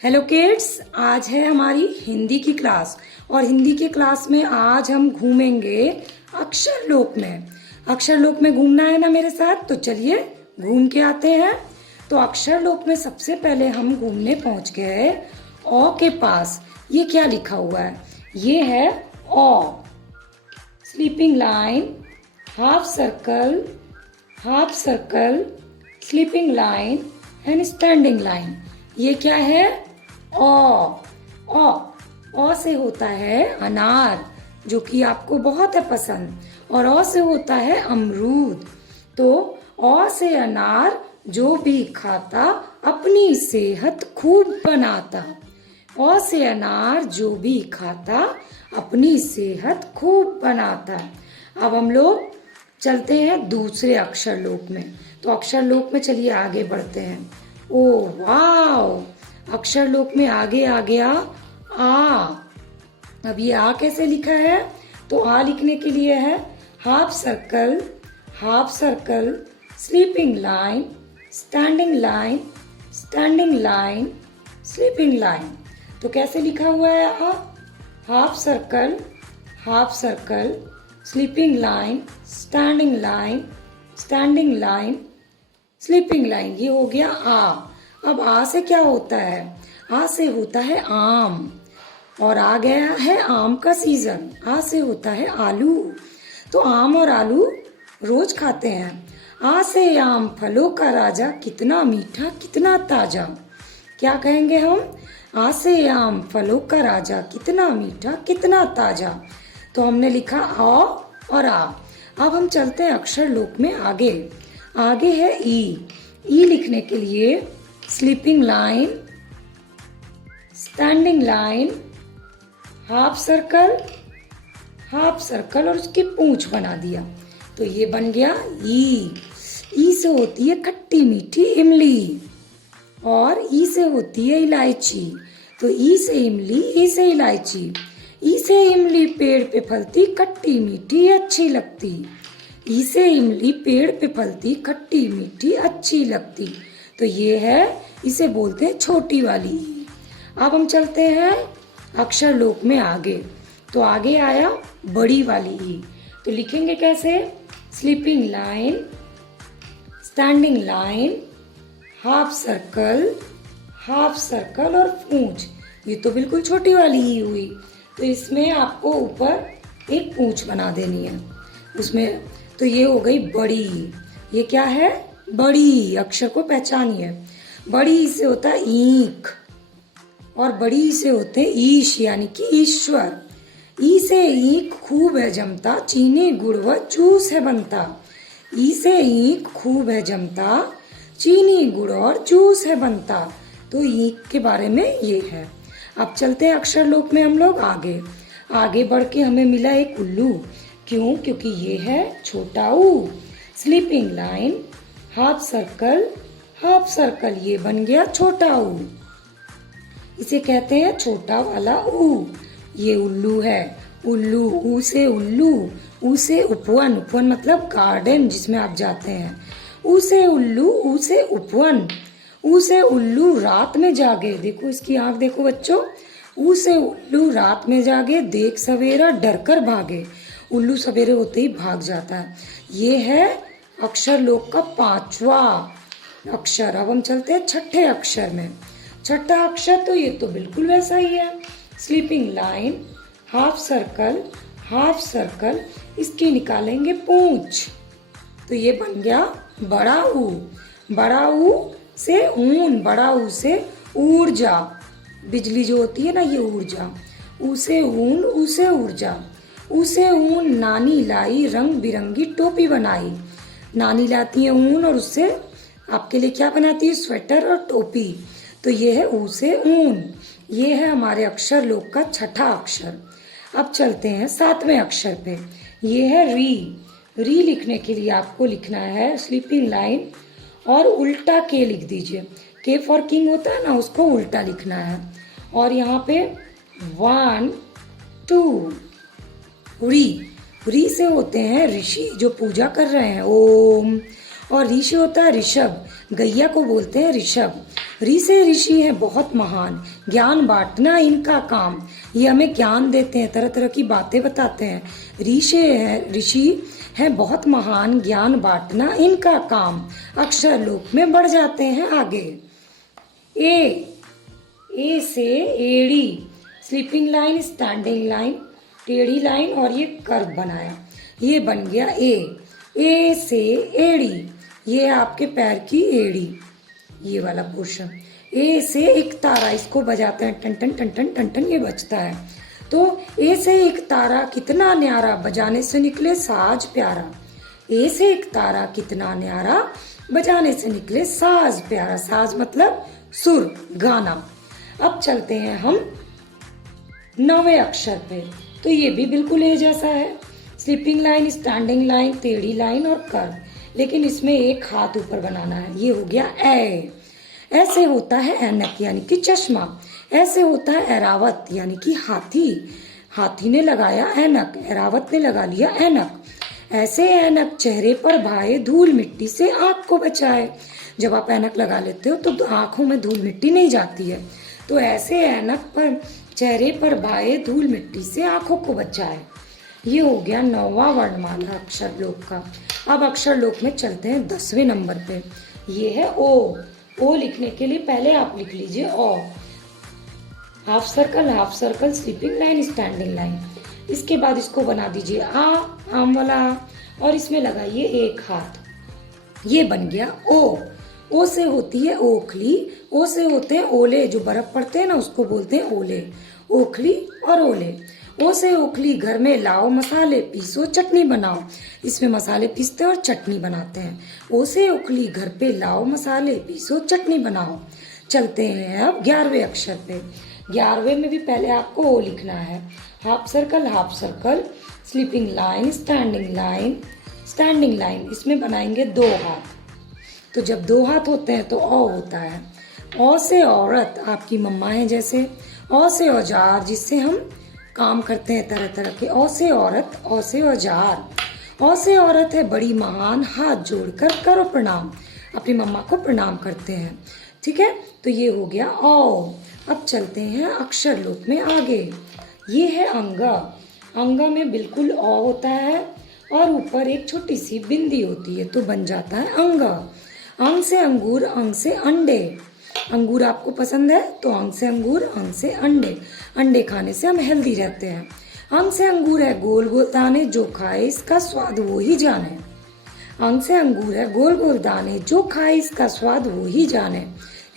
Hello kids, आज है हमारी हिंदी की क्लास और हिंदी की क्लास में आज हम घूमेंगे अक्षरलोक में। अक्षरलोक में घूमना है ना मेरे साथ, तो चलिए घूम के आते हैं। तो अक्षरलोक में सबसे पहले हम घूमने पहुंच गए औ के पास। ये क्या लिखा हुआ है? ये है औ, sleeping line, half circle, sleeping line and standing line. ये क्या है? ओ से होता है अनार, जो कि आपको बहुत है पसंद, और ओ से होता है अमरूद। तो ओ से अनार जो भी खाता अपनी सेहत खूब बनाता। ओ से अनार जो भी खाता अपनी सेहत खूब बनाता। अब हम लोग चलते हैं दूसरे अक्षरलोक में। तो अक्षरलोक में चलिए आगे बढ़ते हैं। ओ वाव, अक्षरलोक में आगे आ गया आ। अब ये आ कैसे लिखा है? तो आ लिखने के लिए है half circle, sleeping line, standing line, sleeping line. तो कैसे लिखा हुआ है आ? Half circle, sleeping line, standing line, sleeping line. ये हो गया आ। अब आ से क्या होता है? आ से होता है आम, और आ गया है आम का सीजन। आ से होता है आलू। तो आम और आलू रोज खाते हैं। आ से आम फलों का राजा, कितना मीठा कितना ताजा। क्या कहेंगे हम? आ से आम फलों का राजा, कितना मीठा कितना ताजा। तो हमने लिखा आ और आ। अब हम चलते हैं अक्षरलोक में आगे। आगे है ई लिखने के लिए sleeping line, standing line, half circle और उसकी पूंछ बना दिया। तो ये बन गया ई से होती है खट्टी मीठी इमली, और ई से होती है इलायची। तो ई से इमली, ई से इलायची। ई से इमली पेड़ पे फलती, खट्टी मीठी अच्छी लगती। ई से इमली पेड़ पे फलती, खट्टी मीठी अच्छी लगती। तो ये है, इसे बोलते हैं छोटी वाली ई। अब हम चलते हैं अक्षरलोक में आगे। तो आगे आया बड़ी वाली ई। तो लिखेंगे कैसे? Sleeping line, standing line, half circle और पूंछ। ये तो बिल्कुल छोटी वाली ई हुई। तो इसमें आपको ऊपर एक पूंछ बना देनी है उसमें। तो ये हो गई बड़ी ई। ये क्या है? बड़ी। अक्षर को पहचानिए। बड़ी से होता है ईंख, और बड़ी से होते हैं ईश, यानी कि ईश्वर। ई से ईंख खूब है जमता, चीनी गुड़ व जूस है बनता। ई से ईंख खूब है जमता, चीनी गुड़ और जूस है बनता। तो ईंख के बारे में ये है। अब चलते हैं अक्षरलोक में हम लोग आगे बढ़ के हमें मिला एक उल्लू। क्यों? क्योंकि ये है छोटा ऊ। स्लीपिंग लाइन, हाफ सर्कल, ये बन गया छोटा ऊ। इसे कहते हैं छोटा वाला ऊ। ये उल्लू है। उल्लू, ऊ से उपवन मतलब गार्डन जिसमें आप जाते हैं। ऊ से उपवन। ऊ से उल्लू रात में जागे। देखो इसकी आंख देखो बच्चों। ऊ से उल्लू रात में जागे, देख सवेरा डर कर भागे। उल्लू सवेरे होते ही भाग जाता है। ये है अक्षरलोक का 5वां अक्षर। अब हम चलते हैं छठे अक्षर में। छठा अक्षर तो ये तो बिल्कुल वैसा ही है। स्लीपिंग लाइन, हाफ सर्कल, इसकी निकालेंगे पूंछ। तो ये बन गया बड़ा ऊ। बड़ा ऊ से ऊन, बड़ा ऊ से ऊर्जा। बिजली जो होती है ना, ये ऊर्जा। ऊ से ऊन, ऊ से ऊर्जा। ऊ से ऊन नानी लाई, रंग बिरंगी टोपी बनाई। नानी लाती है ऊन, और उससे आपके लिए क्या बनाती है? स्वेटर और टोपी। तो ये है ऊ से ऊन। ये है हमारे अक्षरलोक का छठा अक्षर। अब चलते हैं 7वें अक्षर पे। ये है री लिखने के लिए आपको लिखना है स्लीपिंग लाइन और उल्टा के लिख दीजिए। के फॉर किंग होता है ना, उसको उल्टा लिखना है। और यहाँ पे 1 2 री से होते हैं ऋषि जो पूजा कर रहे हैं, ओम। और री से होता है ऋषभ, गैया को बोलते हैं ऋषभ। ऋ से ऋषि है बहुत महान, ज्ञान बांटना इनका काम। ये हमें ज्ञान देते हैं, तरह तरह की बातें बताते हैं। ऋषि है बहुत महान, ज्ञान बांटना इनका काम। अक्षर लोक में बढ़ जाते हैं आगे। ए से एड़ी, स्लीपिंग लाइन, स्टैंडिंग लाइन, टेढ़ी लाइन और ये कर्व बनाया, ये बन गया ए से एड़ी, ये आपके पैर की एड़ी, ये वाला पोर्शन। ए से एक तारा, इसको बजाते हैं टन टन टन टन टन टन, ये बजता है। तो ए से एक तारा कितना न्यारा, बजाने से निकले साज प्यारा। ए से एक तारा कितना न्यारा, बजाने से निकले साज प्यारा। साज मतलब सुर, गाना। अब चलते हैं हम 9वें अक्षर पे। तो ये भी बिल्कुल ए जैसा है, स्लीपिंग लाइन, स्टैंडिंग लाइन, टेढ़ी लाइन और कर्व, लेकिन इसमें एक हाथ ऊपर बनाना है। ये हो गया ए। ऐसे होता है ऐनक यानी कि चश्मा। ऐसे होता है ऐरावत यानी कि हाथी, हाथी ने लगाया ऐनक, ऐरावत ने लगा लिया ऐनक। ऐसे ऐनक चेहरे पर भाए, धूल मिट्टी से आंख को बचाए। जब आप ऐनक लगा लेते हो तो आंखों में धूल मिट्टी नहीं जाती है। तो ऐसे ऐनक पर चेहरे पर भाए, धूल मिट्टी से आंखों को बचाए। ये हो गया 9वां वर्णमाला अक्षर लोक का। अब अक्षर लोक में चलते हैं 10वें नंबर पे। ये है ओ लिखने के लिए पहले आप लिख लीजिए O. Half circle, sleeping line, standing line. इसके बाद इसको बना दीजिए आम वाला आ, और इसमें लगाइए एक हाथ। ये बन गया ओ से होती है ओखली, ओ से होते हैं ओले, जो बर्फ पड़ते हैं ना उसको बोलते हैं ओले। ओखली और ओले। ओ से ओखली घर में लाओ, मसाले पीसो चटनी बनाओ। इसमें मसाले पीसते हैं और चटनी बनाते हैं। ओ से ओखली घर पे लाओ, मसाले पीसो चटनी बनाओ। चलते हैं अब 11वें अक्षर पे। 11वें में भी पहले आपको ओ लिखना है। Half circle, sleeping line, standing line. इसमें बनाएंगे 2 हाथ। तो जब 2 हाथ होते हैं तो ओ होता है। ओ से औरत, आपकी मम्मा है जैसे। ओ से औजार, जिससे हम काम करते हैं तरह तरह के। ओ से औरत, ओ से औजार। ओ से औरत है बड़ी महान, हाथ जोड़कर करो प्रणाम। अपनी मम्मा को प्रणाम करते हैं। ठीक है, तो ये हो गया ओ। अब चलते हैं अक्षर लोक में आगे। ये है अंगा। अंगा में बिल्कुल ओ होता है और ऊपर एक छोटी सी बिंदी होती है, तो बन जाता है अंगा। अंग से अंगूर, अंग से अंडे। अंगूर आपको पसंद है तो अंग से अंगूर, अंग से अंडे। अंडे खाने से हम हेल्दी रहते हैं। अंग से अंगूर है गोल गोल दाने, जो खाए इसका स्वाद वो ही जाने। अंग से अंगूर है गोल गोल दाने, जो खाए इसका स्वाद वो ही जाने।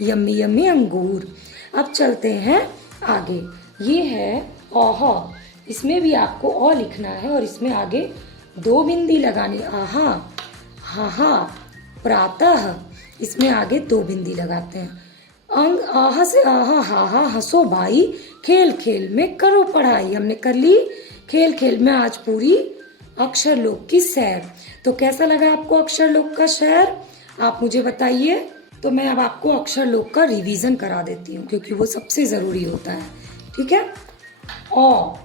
यम्मी यम्मी अंगूर। अब चलते हैं आगे। ये है ओह। इसमें भी आपको ओ लिखना है और इसमें आगे 2 बिंदी लगानी। आहा, हाहा, प्रातः। इसमें आगे 2 बिंदी लगाते हैं। अंग आहा से आहा, हाहा, हंसो भाई, खेल खेल में करो पढ़ाई। हमने कर ली खेल खेल में आज पूरी अक्षर लोक की सैर। तो कैसा लगा आपको अक्षर लोक का शहर, आप मुझे बताइए। तो मैं अब आपको अक्षर लोक का रिवीजन करा देती हूँ, क्योंकि वो सबसे जरूरी होता है। ठीक है। ओ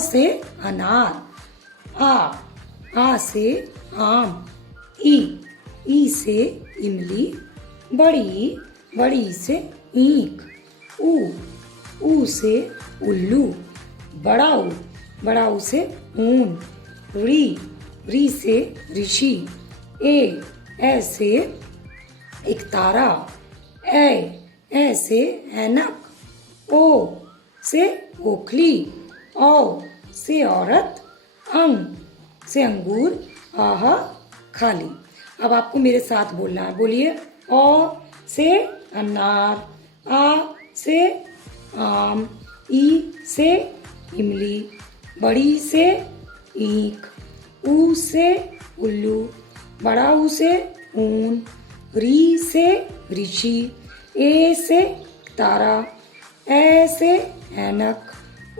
से अनार। आ से आम। ई से इमली। बड़ी से ईंख। ऊ से उल्लू। बड़ा ऊ से ऊन। री से ऋषि। ए से एक तारा। ए से ऐनक। ओ से ओखली। औ से औरत। अंग से अंगूर। आहा, खाली। अब आपको मेरे साथ बोलना है, बोलिए। ओ से अनार। आ से आम। ई से इमली। बड़ी से ईंख। ऊ से उल्लू। बड़ा ऊ से ऊन। री से ऋषि। ए से तारा। ए से ऐनक।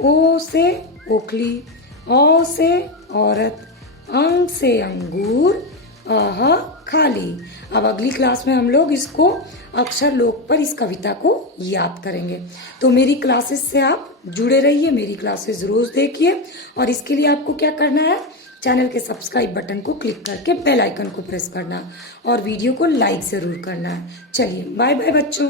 ओ से ओखली। औ से औरत। अंग से अंगूर। आह, खाली। अब अगली क्लास में हम लोग इसको अक्षर लोक पर इस कविता को याद करेंगे। तो मेरी क्लासेस से आप जुड़े रहिए, मेरी क्लासेस रोज देखिए। और इसके लिए आपको क्या करना है, चैनल के सब्सक्राइब बटन को क्लिक करके बेल आइकन को प्रेस करना और वीडियो को लाइक ज़रूर करना। चलिए बाय बाय बच्चों।